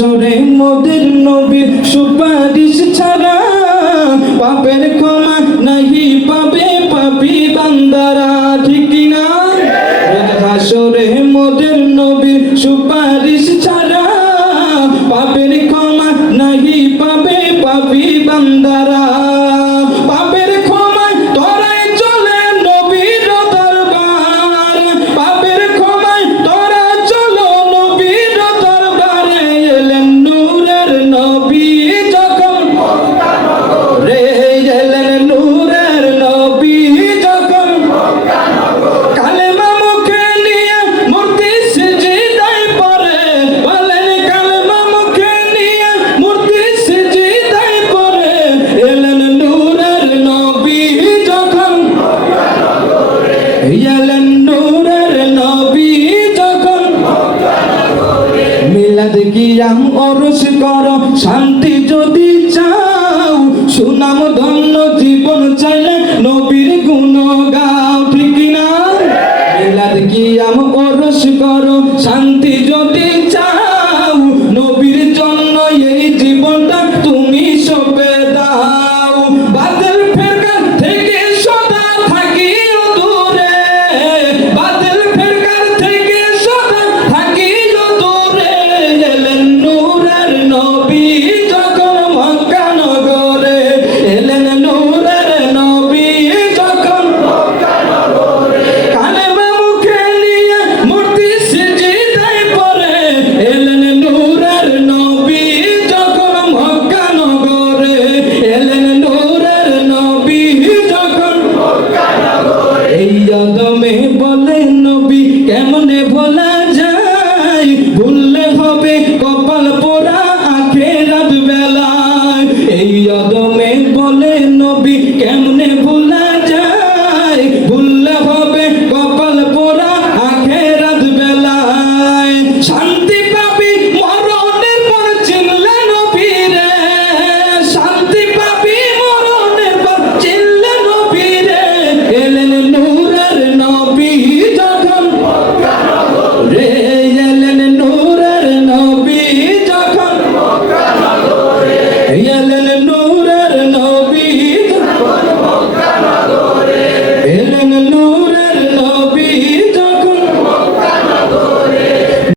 হাসরে মোদের নবীর সুপারিশ ছাড়া পাপের ক্ষমা নাহি পাবে পাপী বান্দারা, ঠিক কিনা? হাসরে মোদের নবীর সুপারিশ ছাড়া পাপের ক্ষমা নাহি পাবে পাপী বান্দারা। পাপের ক্ষমায় তোরাই চলে নবীর দরবার, পাপের ক্ষমায় তোরা চলো নবীর দরবারে। এলেন নূরের নবী যখন রে, এলেন নূরের নবী যখন কালেমা মুখে নিয়ে মূর্তি সিজদায় পড়ে, বলেন কালেমা মুখে নিয়ে মূর্তি সিজদায় পড়ে। এলেন নূরের নবী যখন, এলেন নূরের নবী যখন। মিলাদ কিয়াম ওরস করো শান্তি যদি চাও, সুনাম ধন্য জীবন চাইলে